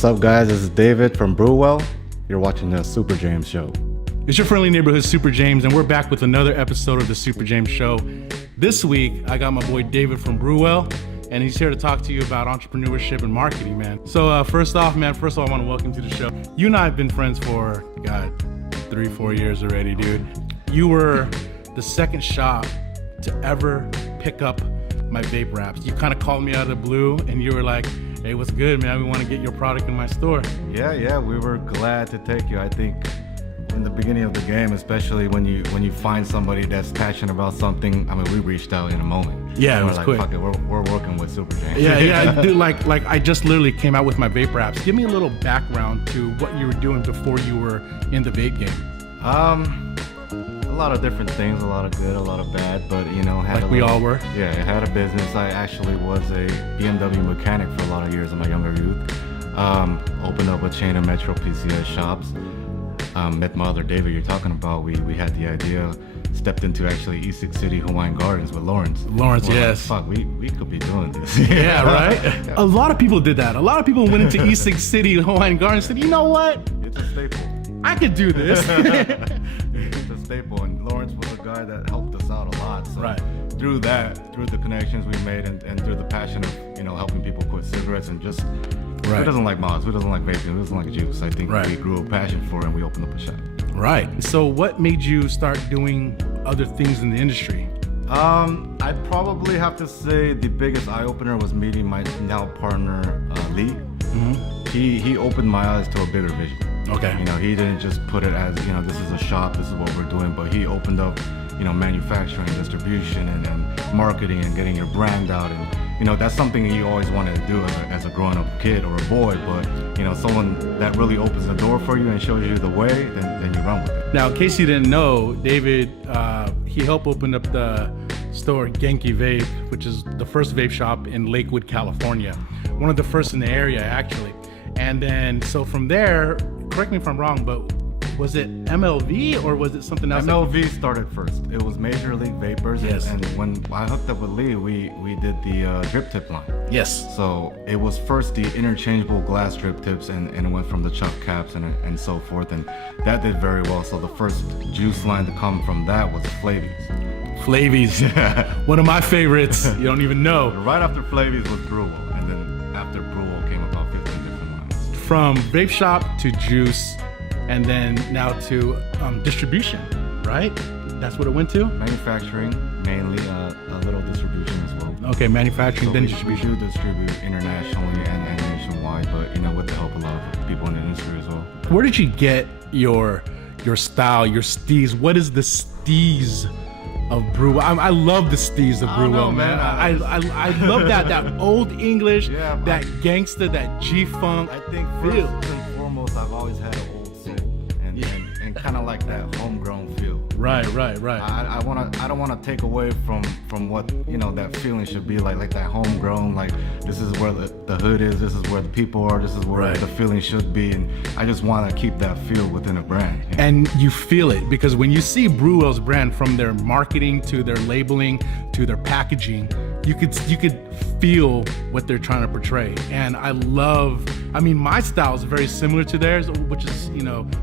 What's up, guys? This is David from Brewell. You're watching the Super James Show. It's your friendly neighborhood Super James, and we're back with another episode of the Super James Show. This week, I got my boy David from Brewell, and he's here to talk to you about entrepreneurship and marketing, man. So first off, I want to welcome you to the show. You and I have been friends for, 3-4 years already, dude. You were the second shop to ever pick up my vape wraps. You kind of called me out of the blue, and you were like, hey, what's good, man? We want to get your product in my store. Yeah, we were glad to take you. I think in the beginning of the game, especially when you find somebody that's passionate about something, we reached out in a moment. Yeah, it was like, quick. Fuck it, we're working with Super James. Yeah, dude, like I just literally came out with my vape wraps. Give me a little background to what you were doing before you were in the vape game. A lot of different things, a lot of good, a lot of bad, but we all were. Yeah, I had a business. I actually was a BMW mechanic for a lot of years in my younger youth. Opened up a chain of Metro PCS shops. Met my other David you're talking about. We had the idea, stepped into actually E6 City Hawaiian Gardens with Lawrence. Yes. Like, fuck, we could be doing this. Yeah, right? Yeah. A lot of people did that. A lot of people went into E6 City Hawaiian Gardens and said, you know what? It's a staple. I could do this. It's a staple, and Lawrence was a guy that helped us out a lot. So right. Through the connections we made and through the passion of helping people quit cigarettes and just who doesn't like mods, who doesn't like vaping, who doesn't like juice. I think we grew a passion for it and we opened up a shop. Right. So what made you start doing other things in the industry? I probably have to say the biggest eye opener was meeting my now partner Lee. Mm-hmm. He opened my eyes to a bigger vision. Okay. He didn't just put it as, this is a shop, this is what we're doing, but he opened up, manufacturing, distribution, and marketing, and getting your brand out. And, that's something you always wanted to do as a growing up kid or a boy, but, someone that really opens the door for you and shows you the way, then you run with it. Now, in case you didn't know, David, he helped open up the store Genki Vape, which is the first vape shop in Lakewood, California. One of the first in the area, actually. And then, so from there, correct me if I'm wrong, but was it MLV or was it something else? MLV started first. It was Major League Vapors. Yes. And when I hooked up with Lee, we did the drip tip line. Yes. So it was first the interchangeable glass drip tips, and it went from the chuck caps and so forth. And that did very well. So the first juice line to come from that was Flavies. One of my favorites. You don't even know. Right after Flavies was Brewell. And then after Brewell came about 15 different lines. From vape shop to juice, and then now to distribution, right? That's what it went to? Manufacturing, mainly, a little distribution as well. Okay, manufacturing, so then we distribution. We do distribute internationally and nationwide, but with the help of a lot of people in the industry as well. Where did you get your style, your steez? What is the steez of Brewell? I love the steez of Brewell, man. I love that old English, that gangster, that G-funk. I think first and foremost, I've always had an old soul and kind of like that homegrown feel. Right. I don't want to take away from what that feeling should be like that homegrown, like this is where the hood is, this is where the people are, this is where the feeling should be, and I just want to keep that feel within a brand. And you feel it because when you see Brewell's brand, from their marketing to their labeling to their packaging, you could feel what they're trying to portray. And my style is very similar to theirs, which is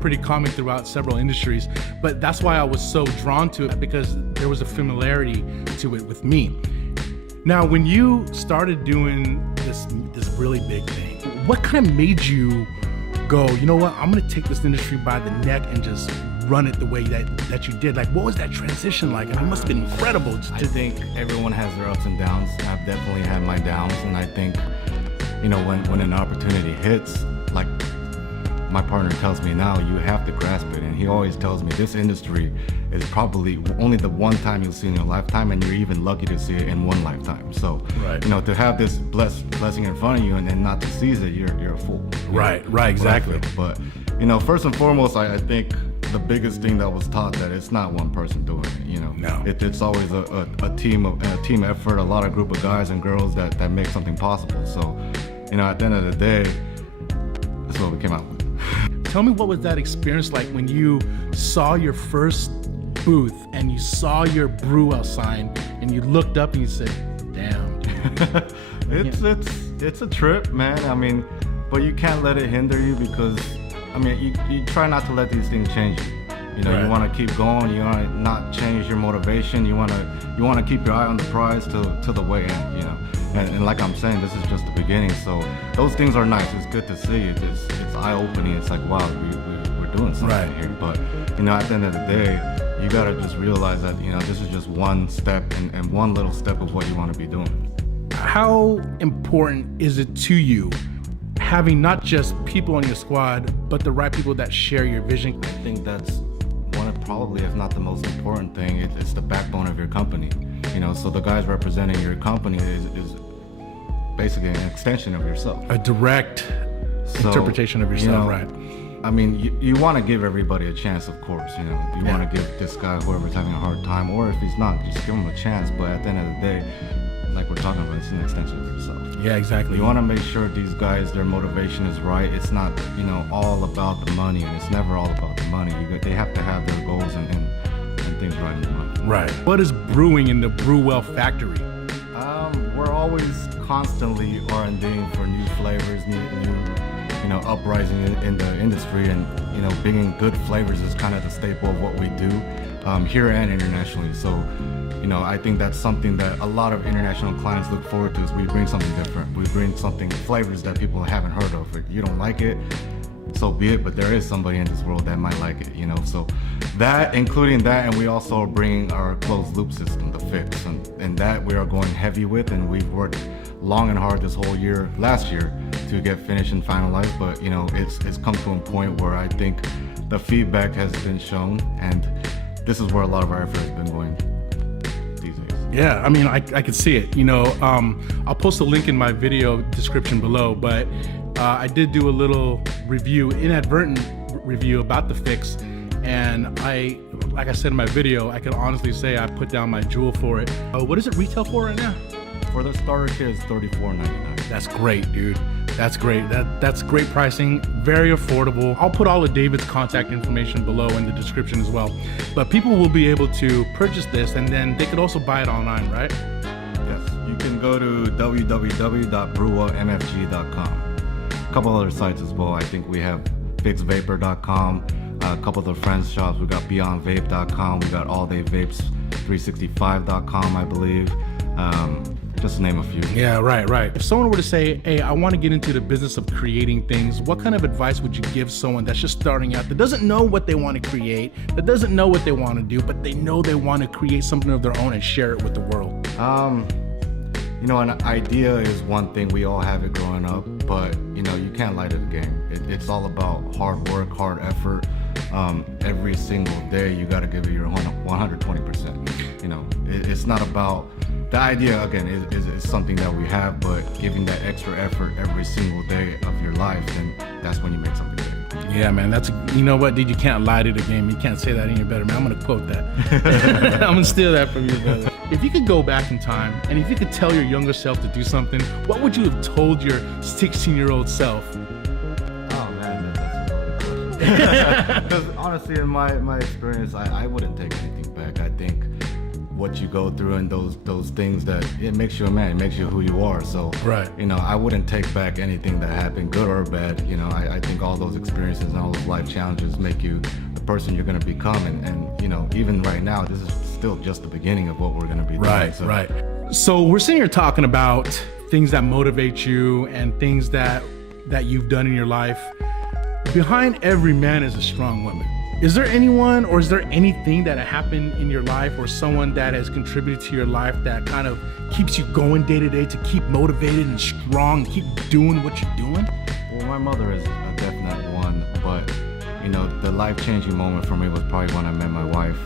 pretty common throughout several industries, but that's why I was so drawn to it, because there was a familiarity to it with me. Now, when you started doing this really big thing, what kind of made you go, you know what, I'm gonna take this industry by the neck and just run it the way that you did? Like, what was that transition like? It must have been incredible. I think everyone has their ups and downs. I've definitely had my downs, and I think, when an opportunity hits, like my partner tells me now, you have to grasp it. And he always tells me this industry is probably only the one time you'll see in your lifetime, and you're even lucky to see it in one lifetime. So, to have this blessing in front of you and then not to seize it, you're a fool. Right, exactly. But, first and foremost, I think the biggest thing that was taught that it's not one person doing it, No. It's always a team effort, a lot of group of guys and girls that make something possible. So, at the end of the day, that's what we came out with. Tell me, what was that experience like when you saw your first booth and you saw your Brewell sign and you looked up and you said, damn, dude. It's a trip, man. but you can't let it hinder you because, I mean, you try not to let these things change you. You know, you want to keep going. You want to not change your motivation. You want to keep your eye on the prize to the way end. You know, and like I'm saying, this is just the beginning. So those things are nice. It's good to see. It's eye opening. It's like, wow, we're doing something here. But you know, at the end of the day, you gotta just realize that, you know, this is just one step and one little step of what you want to be doing. How important is it to you having not just people on your squad, but the right people that share your vision? I think that's one of probably, if not the most important thing. It's the backbone of your company. You know, so the guys representing your company is basically an extension of yourself. A direct interpretation of yourself, you know, right? I mean, you want to give everybody a chance, of course. You know, you want to give this guy, whoever's having a hard time, or if he's not, just give him a chance. But at the end of the day, like we're talking about, it's an extension of yourself. Yeah, exactly. You want to make sure these guys, their motivation is right. It's not, you know, all about the money, and it's never all about the money. They have to have their goals and things right in mind. Right. What is brewing in the Brewell factory? We're always constantly R&Ding for new flavors, new you know, uprising in the industry, and you know, bringing good flavors is kind of the staple of what we do here and internationally. So, you know, I think that's something that a lot of international clients look forward to. Is we bring something different. We bring something, flavors that people haven't heard of. If you don't like it, so be it. But there is somebody in this world that might like it. You know, so that, including that, and we also are bringing our closed loop system, the Fix, and that we are going heavy with, and we've worked long and hard this whole year, last year, to get finished and finalized. But you know, it's come to a point where I think the feedback has been shown, and this is where a lot of our effort has been going these days. Yeah, I mean, I can see it. You know, I'll post a link in my video description below, but I did do a little review, inadvertent review about the Fix, and like I said in my video, I can honestly say I put down my jewel for it. What does it retail for right now? For the starter kit, it's $34.99. That's great, dude. That's great. That's great pricing, very affordable. I'll put all of David's contact information below in the description as well. But people will be able to purchase this, and then they could also buy it online, right? Yes, you can go to www.brewellmfg.com. A couple other sites as well. I think we have fixvapor.com, a couple of the friends shops. We got beyondvape.com. We got alldayvapes365.com, I believe. Just to name a few. Yeah, right. If someone were to say, hey, I want to get into the business of creating things, what kind of advice would you give someone that's just starting out, that doesn't know what they want to create, that doesn't know what they want to do, but they know they want to create something of their own and share it with the world? You know, an idea is one thing. We all have it growing up, but you know, you can't lie to the game. It's all about hard work, hard effort. Every single day, you got to give it your 120%. You know, it's not about, the idea, again, is something that we have, but giving that extra effort every single day of your life, then that's when you make something big. Yeah, man, you know what, dude, you can't lie to the game. You can't say that any better, man. I'm gonna quote that. I'm gonna steal that from you, brother. If you could go back in time, and if you could tell your younger self to do something, what would you have told your 16-year-old self? Oh man, that's a loaded question. Because honestly, in my experience, I wouldn't take anything back. I think what you go through and those things, that it makes you a man, it makes you who you are. So right, you know, I wouldn't take back anything that happened, good or bad. You know, I think all those experiences and all those life challenges make you the person you're going to become, and you know, even right now, this is still just the beginning of what we're going to be doing. Right. So we're sitting here talking about things that motivate you and things that you've done in your life. Behind every man is a strong woman. Is there anyone, or is there anything that happened in your life, or someone that has contributed to your life that kind of keeps you going day to day to keep motivated and strong, keep doing what you're doing? Well, my mother is a definite one, but you know, the life-changing moment for me was probably when I met my wife.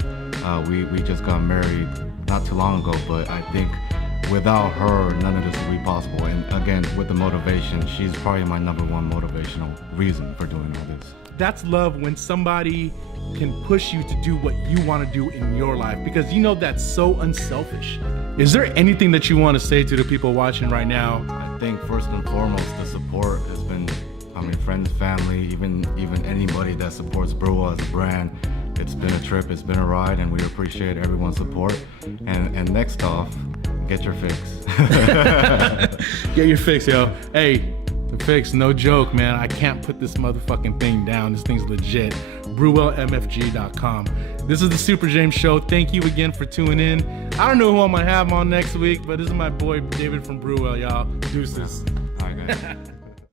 We just got married not too long ago, but I think without her, none of this would be possible. And again, with the motivation, she's probably my number one motivational reason for doing all this. That's love, when somebody can push you to do what you want to do in your life, because you know that's so unselfish. Is there anything that you want to say to the people watching right now? I think first and foremost, the support has been, friends, family, even anybody that supports Brewell as a brand. It's been a trip, it's been a ride, and we appreciate everyone's support. And next off, get your fix. Get your fix, yo. Hey, The Fix, no joke, man. I can't put this motherfucking thing down. This thing's legit. BrewellMFG.com. This is the Super James Show. Thank you again for tuning in. I don't know who I'm gonna have on next week, but this is my boy David from Brewell, y'all. Deuces. All right, guys.